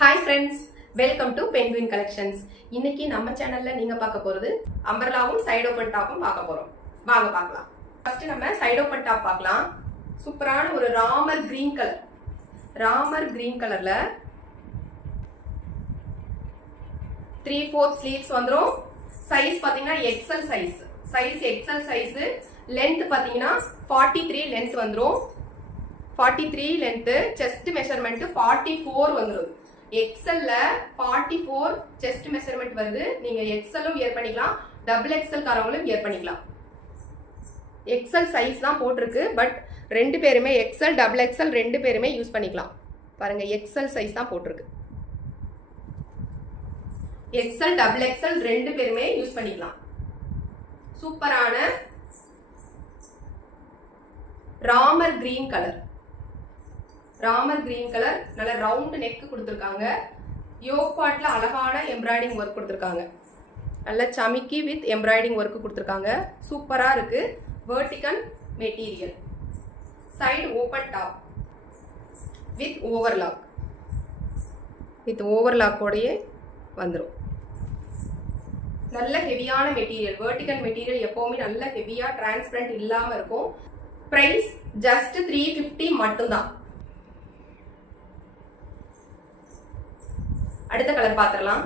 Hi friends, welcome to penguin collections. இன்னைக்கு நம்ம சேனல்ல நீங்க பார்க்க போறது அம்பர்லாவும் சைடு ஓபன் டாப்பும் பார்க்க போறோம். வாங்க பார்க்கலாம். ஃபர்ஸ்ட் நம்ம சைடு ஓபன் டாப் பார்க்கலாம். சூப்பரான ஒரு ராமர் கிரீன் கலர்ல 3/4 ஸ்லீவ்ஸ் வந்துரும். சைஸ் பாத்தீங்கன்னா எக்ஸல் சைஸ். லென்த் பாத்தீங்கன்னா 43 லென்த் வந்துரும். 43 லென்த். செஸ்ட் மெஷர்மெண்ட் 44 வந்துரும். எக்ஸல்ல 44 செஸ்ட் மெஷர்மெண்ட் வருது. நீங்க எக்ஸலும் வியர் பண்ணிக்கலாம், டபுள் எக்ஸல் காரவங்களும் வியர் பண்ணிக்கலாம். எக்ஸல் சைஸ் தான் போட்டிருக்கு, பட் ரெண்டு பேருமே எக்ஸல் டபுள் எக்ஸல் ரெண்டு பேருமே யூஸ் பண்ணிக்கலாம். பாருங்க, எக்ஸல் சைஸ் தான் போட்டிருக்கு. எக்ஸல் டபுள் எக்ஸல் ரெண்டு பேருமே யூஸ் பண்ணிக்கலாம். சூப்பரான ராமர் கிரீன் கலர், நல்ல ரவுண்ட் நெக் கொடுத்துருக்காங்க. யோக் பார்ட்ல அழகான எம்ப்ராய்டிங் ஒர்க் கொடுத்துருக்காங்க. நல்ல சமிக்கி வித் எம்ப்ராய்டிங் ஒர்க் கொடுத்துருக்காங்க. சூப்பரா இருக்கு. Vertical material. Side open top with ஓவர்லாக்கோடயே வந்துடும். நல்ல ஹெவியான மெட்டீரியல். வெர்டிகல் மெட்டீரியல் எப்பவுமே நல்ல ஹெவியா டிரான்ஸ்பரண்ட் இல்லாம இருக்கும். பிரைஸ் ஜஸ்ட் 350 மட்டும்தான். அடுத்த கலர் பாத்திரலாம்.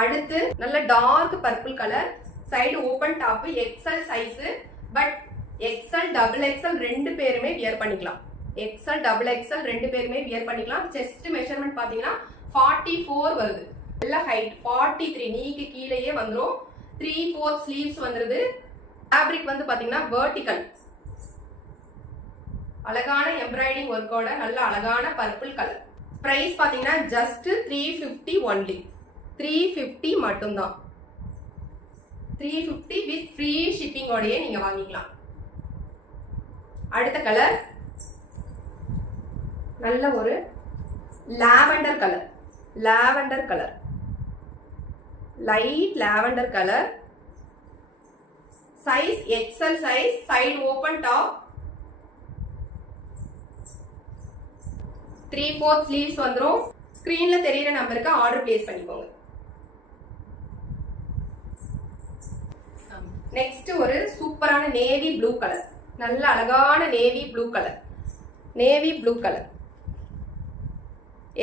அடுத்து நல்ல dark purple colour. Side open top. XL size, but XL double XL ரெண்டு பேருமே வியர் பண்ணிக்கலாம். செஸ்ட் மெஷர்மெண்ட் பாத்தீங்கன்னா 44 வருது. நல்ல ஹைட் 43 நீக்கு கீழேயே வந்துரும். 3/4 ஸ்லீவ்ஸ் வந்துருது. ஃபேப்ரிக் வந்து பாத்தீங்கன்னா வெர்டிகல். அழகான எம்ப்ராய்டிங் ஒர்க்கோட நல்ல அழகான பர்பிள் கலர். பிரைஸ் பாத்தீங்கன்னா ஜஸ்ட் 350 ஒன்லி. 350 மட்டும்தான். 350 வித் ஃப்ரீ ஷிப்பிங்கோடயே நீங்க வாங்கிக்கலாம். அடுத்த கலர் நல்ல ஒரு lavender colour. Light lavender colour. Size XL size. Side open top. 3/4 sleeves வந்துரும். ஸ்கிரீன்ல தெரியுற நம்பருக்கு ஆர்டர் பிளேஸ் பண்ணிக்கோங்க. நெக்ஸ்ட் ஒரு சூப்பரான நேவி ப்ளூ கலர். நல்ல அழகான navy blue colour.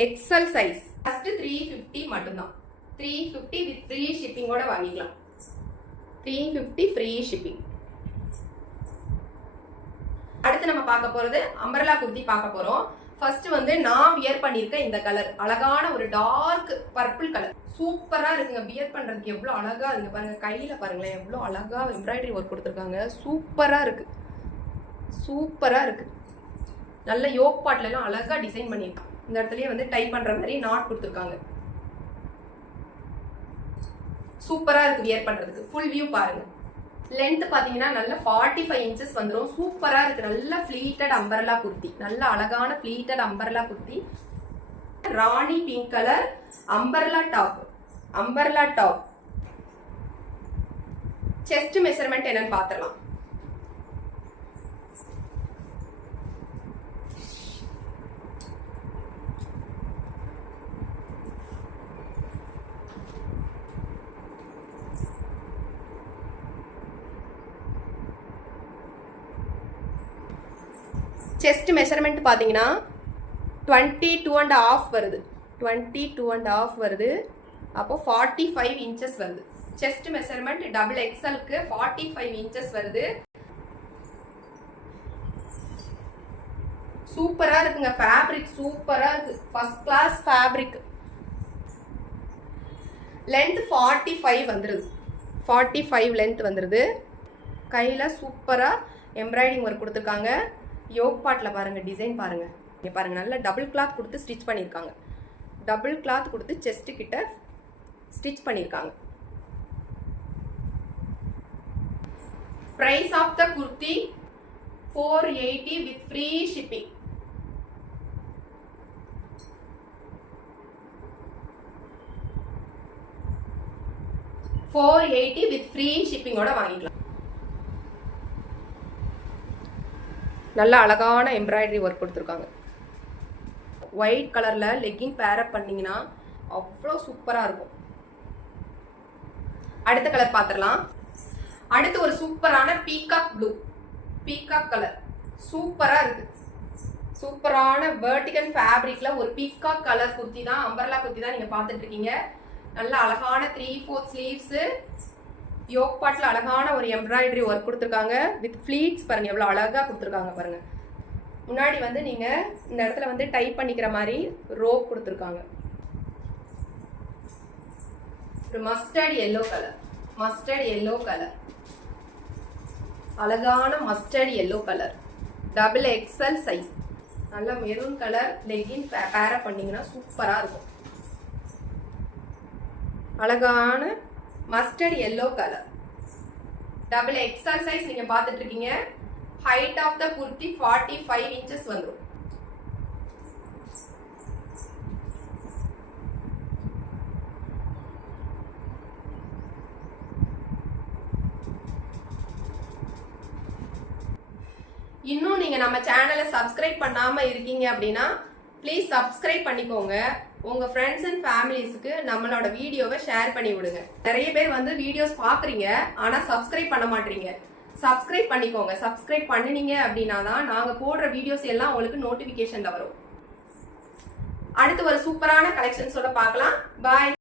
XL size. First 350 மட்டும்தான். 350 வித் ஃப்ரீ ஷிப்பிங்கோட வாங்கிக்கலாம். 350 ஃப்ரீ ஷிப்பிங். அடுத்து நம்ம பார்க்க போறது அம்பர்லா குர்த்தி பார்க்க போறோம். ஃபர்ஸ்ட் வந்து நான் வியர் பண்ணிருக்க இந்த கலர் அழகான ஒரு டார்க் பர்பிள் கலர். சூப்பரா இருக்குங்க. வியர் பண்றதுக்கு எவ்வளவு அழகா இருக்கு பாருங்க. கையில பாருங்களேன் எவ்வளவு அழகா எம்ப்ராய்டரி ஒர்க் கொடுத்துருக்காங்க. சூப்பரா இருக்கு. நல்ல யோக் பார்ட்ல எல்லாம் அழகா டிசைன் பண்ணிருக்காங்க. இந்த இடத்துலயே வந்து டைப் பண்ற மாதிரி நாட் கொடுத்துருக்காங்க. சூப்பரா இருக்கு வியர் பண்றதுக்கு. ஃபுல் வியூ பாருங்க. லென்த் பாத்தீங்கன்னா நல்ல 45 இன்ச்சஸ் வந்துடும். சூப்பரா இருக்கு. நல்ல ஃபிளீட்டட் அம்பர்லா குர்த்தி. நல்ல அழகான ஃபிளீட்டட் அம்பர்லா குர்த்தி. ராணி pink colour umbrella top. Chest measurement என்னன்னு பாத்திரலாம். செஸ்ட் மெஷர்மெண்ட் பார்த்தீங்கன்னா 22.5 வருது. 22.5 வருது. அப்போ 45 இன்ச்சஸ் வருது. செஸ்ட் மெஷர்மெண்ட் டபுள் எக்ஸலுக்கு 45 இன்ச்சஸ் வருது. சூப்பரா இருக்குங்க. ஃபேப்ரிக் சூப்பரா இருக்கு. First class fabric. லென்த் 45 வந்துருது. 45 லென்த் வந்துருது. கையில சூப்பரா எம்ப்ராய்டிங் ஒர்க் கொடுத்துருக்காங்க. யோக் பார்ட்ல பாருங்க, டிசைன் பாருங்க. இங்க பாருங்க, நல்ல டபுள் கிளாத் கொடுத்து ஸ்டிச் பண்ணிருக்காங்க. டபுள் கிளாத் கொடுத்து செஸ்ட் கிட்ட ஸ்டிச் பண்ணிருக்காங்க. Price of the kurti 480 with free shipping. $480 with free ஷிப்பிங்கோட வாங்கிக்கலாம். நல்ல அழகான எம்ப்ராய்டரி ஒர்க் கொடுத்துருக்காங்க. ஒயிட் கலர்ல லெக்கின் பேரப் பண்ணீங்கன்னா அவ்வளோ சூப்பரா இருக்கும். அடுத்த கலர் பார்த்துடலாம். அடுத்து ஒரு சூப்பரான பீகாக் ப்ளூ, பீகாக் கலர் சூப்பரா இருக்கு. சூப்பரான வெர்டிகல் ஃபேப்ரிக்ல ஒரு பீகாக் கலர் குர்த்தி தான், அம்பர்லா குர்த்தி தான் நீங்க பார்த்துட்டு இருக்கீங்க. நல்ல அழகான 3/4 ஸ்லீவ்ஸ், யோக் பார்ட்ல அழகான ஒரு எம்ப்ராய்டரி ஒர்க் கொடுத்துருக்காங்க வித் ஃபிளீட்ஸ். பாருங்க எவ்வளவு அழகா கொடுத்துருக்காங்க பாருங்க. முன்னாடி வந்து நீங்க இந்த இடத்துல வந்து டைப் பண்ணிக்கிற மாதிரி ரோப் கொடுத்துருக்காங்க. ஒரு mustard yellow colour, mustard yellow colour, அழகான mustard yellow colour, XXL size. நல்ல மெரூன் கலர் லெகின் பேரப் பண்ணீங்கன்னா சூப்பரா இருக்கும். அழகான mustard yellow colour, XXL size நீங்க பார்த்துட்டு இருக்கீங்க. Height of the kurti 45 inches வந்துடும். இன்னும் நீங்க நம்ம சேனலை சப்ஸ்கிரைப் பண்ணாம இருக்கீங்க அப்படின்னா ப்ளீஸ் சப்ஸ்கிரைப் பண்ணிக்கோங்க. உங்க ஃப்ரெண்ட்ஸ் அண்ட் ஃபேமிலிஸ்க்கு நம்மளோட வீடியோவை ஷேர் பண்ணி விடுங்க. நிறைய பேர் வந்து வீடியோஸ் பாக்குறீங்க ஆனா சப்ஸ்கிரைப் பண்ண மாட்டீங்க. சப்ஸ்கிரைப் பண்ணிக்கோங்க. சப்ஸ்கிரைப் பண்ணினீங்க அப்படின்னா தான் நாங்க போடுற வீடியோஸ் எல்லாம் உங்களுக்கு நோட்டிபிகேஷன்ல வரும். அடுத்து ஒரு சூப்பரான கலெக்ஷன்ஸோட பார்க்கலாம். பாய்.